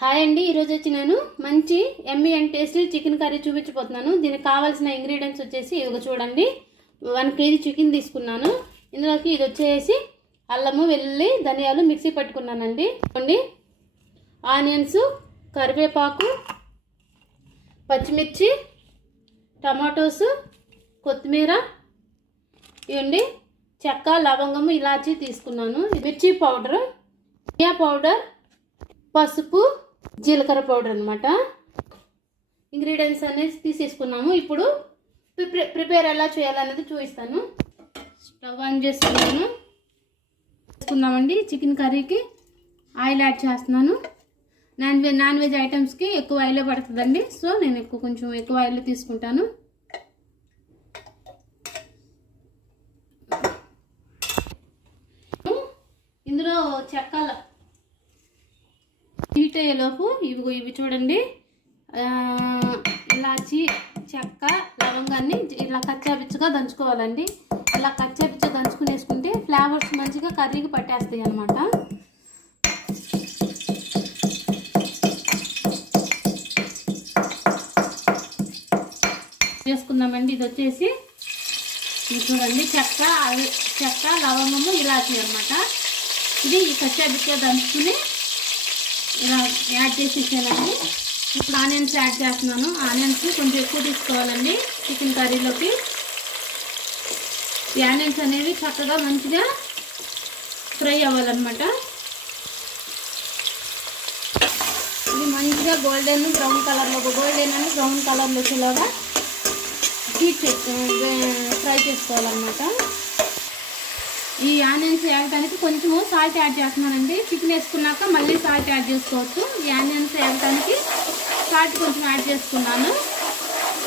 Hi అండి, ఈరోజు వచ్చి నేను మంచి Emmy and tasty chicken curry చూపించబోతున్నాను. దీనికి కావాల్సిన ఇంగ్రీడియంట్స్ వచ్చేసి ఇది చూడండి. 1 కేజీ చికెన్ తీసుకున్నాను. ఇందులోకి ఇది వచ్చేసి అల్లము, వెల్లుల్లి, ధనియాలు మిక్సీ పట్టుకున్నానండి. ఆనియన్స్, కరివేపాకు, పచ్చిమిర్చి, టమాటోస్, కొత్తిమీర, ఇవ్వండి చెక్క, లవంగము, ఇలాచీ తీసుకున్నాను. మిర్చి పౌడర్, ధనియా పౌడర్, పసుపు, జీలకర్ర పౌడర్ అనమాట. ఇంగ్రీడియంట్స్ అనేది తీసేసుకున్నాము. ఇప్పుడు ప్రిపేర్ ఎలా చేయాలనేది చూపిస్తాను. స్టవ్ ఆన్ చేసుకున్నామండి. చికెన్ కర్రీకి ఆయిల్ యాడ్ చేస్తున్నాను. నాన్ వెజ్ ఐటమ్స్కి ఎక్కువ ఆయిల్ పడుతుందండి, సో నేను కొంచెం ఎక్కువ ఆయిల్ తీసుకుంటాను. ఇందులో చెక్కల హీట్ అయ్యేలోపు ఇవి చూడండి, ఇలాచి, చెక్క, లవంగాన్ని ఇలా కచ్చాపిచ్చగా దంచుకోవాలండి. ఇలా కచ్చాపిచ్చగా దంచుకుని వేసుకుంటే ఫ్లేవర్స్ మంచిగా కర్రీకి పట్టేస్తాయి అన్నమాట. చేసుకుందామండి. ఇది వచ్చేసి చూడండి, చెక్క, లవంగము, ఇలాచి అనమాట. ఇది ఈ కచ్చాపిచ్చగా దంచుకుని ఇలా యాడ్ చేసేసానండి. ఇప్పుడు ఆనియన్స్ యాడ్ చేస్తున్నాను. ఆనియన్స్ కొంచెం ఎక్కువ తీసుకోవాలండి చికెన్ కర్రీలోకి. ఈ ఆనియన్స్ అనేవి చక్కగా మంచిగా ఫ్రై అవ్వాలన్నమాట. ఇది మంచిగా గోల్డెన్ అని బ్రౌన్ కలర్లో వచ్చేలాగా ఫ్రై చేసుకోవాలన్నమాట. ఈ ఆనియన్స్ వేయడానికి కొంచెము సాల్ట్ యాడ్ చేస్తున్నానండి. చికెన్ వేసుకున్నాక మళ్ళీ సాల్ట్ యాడ్ చేసుకోవచ్చు. ఈ ఆనియన్స్ వేయడానికి సాల్ట్ కొంచెం యాడ్ చేసుకున్నాను.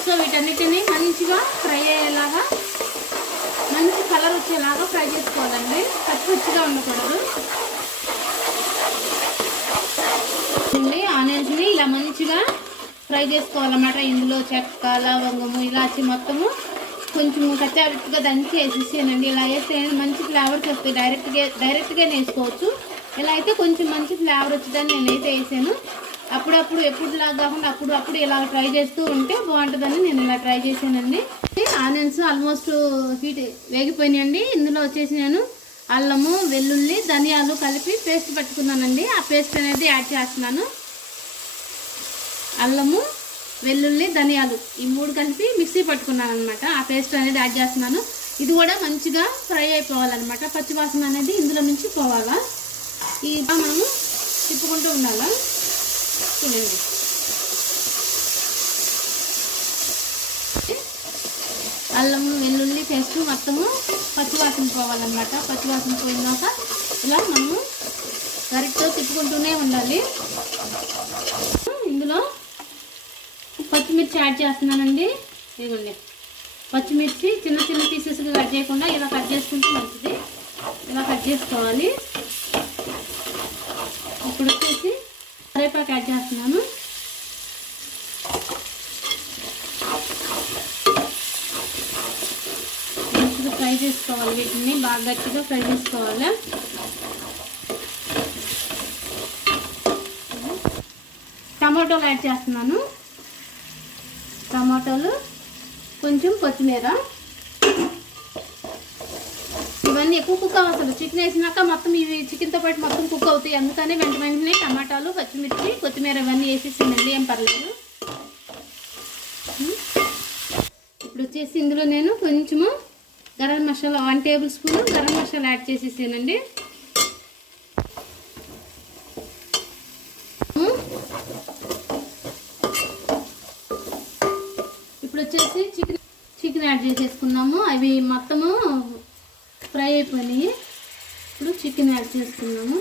సో వీటన్నిటిని మంచిగా ఫ్రై అయ్యేలాగా, మంచి కలర్ వచ్చేలాగా ఫ్రై చేసుకోవాలండి. పచ్చిగా ఉండకూడదు. ఆనియన్స్ని ఇలా మంచిగా ఫ్రై చేసుకోవాలన్నమాట. ఇందులో చెక్క, లవంగము, ఇలాచి మొత్తము కొంచెం కచ్చాపిచ్చిగా దంచి వేసేసానండి. ఇలా వేస్తే మంచి ఫ్లేవర్స్ వస్తాయి. డైరెక్ట్గా వేసుకోవచ్చు. ఇలా అయితే కొంచెం మంచి ఫ్లేవర్ వచ్చిందని నేనైతే వేసాను. అప్పుడప్పుడు ఎప్పుడులాగా కాకుండా అప్పుడు ఇలా ట్రై చేస్తూ ఉంటే బాగుంటుందని నేను ఇలా ట్రై చేశానండి. ఆనియన్స్ ఆల్మోస్ట్ హీట్ వేగిపోయినాయండి. ఇందులో వచ్చేసి నేను అల్లము, వెల్లుల్లి, ధనియాలు కలిపి పేస్ట్ పట్టుకున్నానండి. ఆ పేస్ట్ అనేది యాడ్ చేస్తున్నాను. అల్లము, వెల్లుల్లి, ధనియాలు ఈ 3 కలిపి మిక్సీ పట్టుకున్నాను అనమాట. ఆ పేస్ట్ అనేది యాడ్ చేస్తున్నాను. ఇది కూడా మంచిగా ఫ్రై అయిపోవాలన్నమాట. పచ్చివాసన అనేది ఇందులో నుంచి పోవాలా. ఈ మనము తిప్పుకుంటూ ఉండాలా. చూడండి, అల్లం, వెల్లుల్లి పేస్ట్ మొత్తము పచ్చివాసన పోవాలన్నమాట. పచ్చివాసన పోయినాక ఇలా మనము గరిటతో తిప్పుకుంటూనే ఉండాలి. ఇందులో పచ్చిమిర్చి యాడ్ చేస్తున్నానండి. ఇదిగోండి, పచ్చిమిర్చి చిన్న పీసెస్గా కట్ చేయకుండా ఇలా కట్ చేసుకుంటే మంచిది. ఇలా కట్ చేసుకోవాలి. ఇప్పుడు వచ్చేసి కరివేపాకు యాడ్ చేస్తున్నాను. మంచిగా ఫ్రై చేసుకోవాలి. వీటిని బాగా గట్టిగా ఫ్రై చేసుకోవాలి. టమాటోలు యాడ్ చేస్తున్నాను. టమాటాలు, కొంచెం కొత్తిమీర. ఇవన్నీ ఎక్కువ కుక్ అవ్వదు. చికెన్ వేసినాక మొత్తం ఇవి చికెన్తో పాటు మొత్తం కుక్ అవుతాయి. అందుకని వెంటనే టమాటాలు, పచ్చిమిర్చి, కొత్తిమీర ఇవన్నీ వేసేసానండి. ఏం పర్లేదు. ఇప్పుడు వచ్చేసి ఇందులో నేను కొంచెము garam masala 1 tablespoon garam masala add చేసేసానండి. ఇప్పుడు వచ్చేసి చికెన్ యాడ్ చేసేసుకున్నాము. అవి మొత్తము ఫ్రై అయిపోయినాయి. ఇప్పుడు చికెన్ యాడ్ చేసుకున్నాము.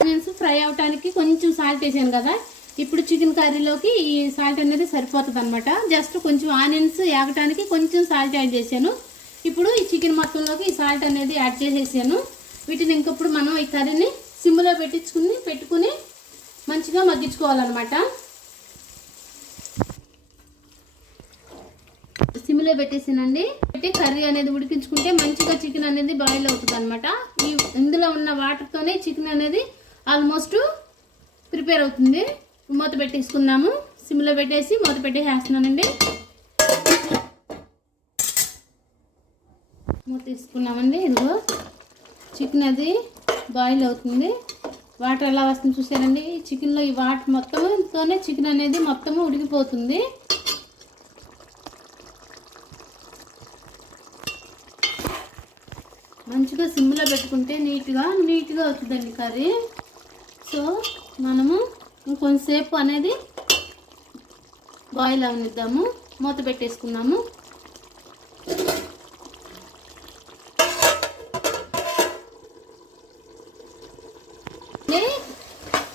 ఆనియన్స్ ఫ్రై అవడానికి కొంచెం సాల్ట్ వేసాను కదా. ఇప్పుడు చికెన్ కర్రీలోకి ఈ సాల్ట్ అనేది సరిపోతుంది అనమాట. జస్ట్ కొంచెం ఆనియన్స్ వేగటానికి కొంచెం సాల్ట్ యాడ్ చేశాను. ఇప్పుడు ఈ చికెన్ మొత్తంలోకి ఈ సాల్ట్ అనేది యాడ్ చేసేసాను. వీటిని ఇంకప్పుడు మనం ఈ కర్రీని సిమ్లో పెట్టుకుని మంచిగా మగ్గించుకోవాలన్నమాట. సిమ్లో పెట్టేసానండి. పెట్టి కర్రీ అనేది ఉడికించుకుంటే మంచిగా చికెన్ అనేది బాయిల్ అవుతుంది అనమాట. ఇందులో ఉన్న వాటర్తోనే చికెన్ అనేది ఆల్మోస్ట్ ప్రిపేర్ అవుతుంది. మూత పెట్టేసుకుందాము. సిమ్లో పెట్టేసి మూత పెట్టేసేస్తున్నానండి. మూత తీసుకున్నామండి. ఇదిగో చికెన్ అది బాయిల్ అవుతుంది. వాటర్ ఎలా వస్తుంది చూసారండి. చికెన్లో ఈ వాటర్ మొత్తంతోనే చికెన్ అనేది మొత్తము ఉడికిపోతుంది. మంచిగా సిమ్లో పెట్టుకుంటే నీట్గా అవుతుందండి కర్రీ. సో మనము ఇంకొంతసేపు అనేది బాయిల్ అవనిద్దాము. మూత పెట్టేసుకుందాము.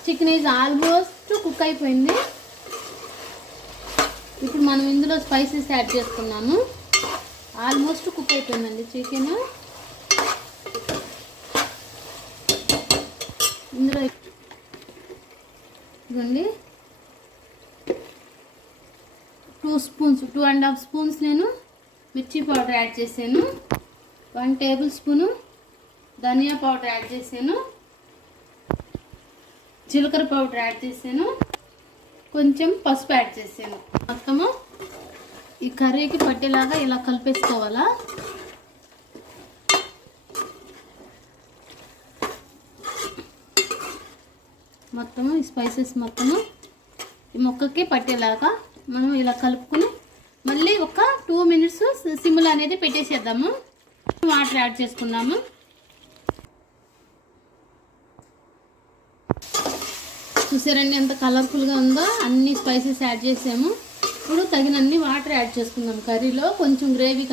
చికెన్ ఈజ్ ఆల్మోస్ట్ కుక్ అయిపోయింది. ఇప్పుడు మనం ఇందులో స్పైసెస్ యాడ్ చేసుకున్నాము. ఆల్మోస్ట్ కుక్ అయిపోయిందండి చికెన్. ఇందులో ఇదండి 2.5 స్పూన్స్ నేను మిర్చి పౌడర్ యాడ్ చేశాను. 1 టేబుల్ స్పూను ధనియా పౌడర్ యాడ్ చేశాను. జీలకర్ర పౌడర్ యాడ్ చేశాను. కొంచెం పసుపు యాడ్ చేశాను. మొత్తము ఈ కర్రీకి పట్టేలాగా ఇలా కలిపేసుకోవాలా. మొత్తము ఈ స్పైసెస్ మొత్తము ఈ మొక్కకి పట్టేలాగా మనం ఇలా కలుపుకొని మళ్ళీ ఒక 2 మినిట్స్ సిమ్లో అనేది పెట్టేసేద్దాము. వాటర్ యాడ్ చేసుకున్నాము. చూసారండి ఎంత కలర్ఫుల్గా ఉందో. అన్ని స్పైసెస్ యాడ్ చేసాము. ఇప్పుడు తగినన్ని వాటర్ యాడ్ చేసుకుందాం కర్రీలో కొంచెం గ్రేవీ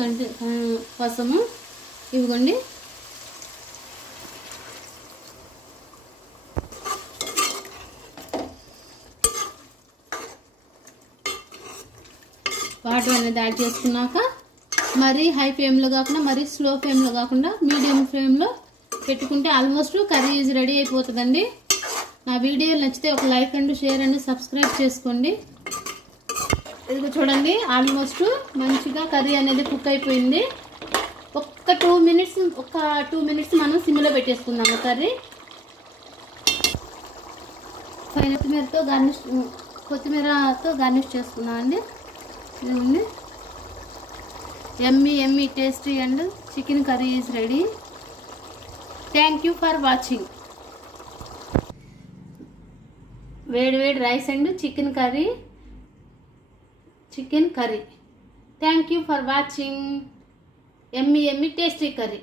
కోసము. ఇవ్వండి వాటర్ అనేది యాడ్ చేసుకున్నాక మరీ హై ఫ్లేమ్లో కాకుండా మరీ స్లో ఫ్లేమ్లో కాకుండా మీడియం ఫ్లేమ్లో పెట్టుకుంటే ఆల్మోస్ట్ కర్రీ ఈజ్ రెడీ అయిపోతుందండి. నా వీడియో నచ్చితే ఒక like and share and subscribe చేసుకోండి. ఇది చూడండి ఆల్మోస్ట్ మంచిగా కర్రీ అనేది కుక్ అయిపోయింది. ఒక 2 మినిట్స్ మనం సిమ్లో పెట్టేసుకుందాము కర్రీ. కొత్తిమీరతో గార్నిష్ చేసుకున్నామండి. ఇదిగోండి yummy tasty and chicken curry is ready. Thank you for watching. వేడి rice and chicken curry. Thank you for watching. Yummy tasty curry.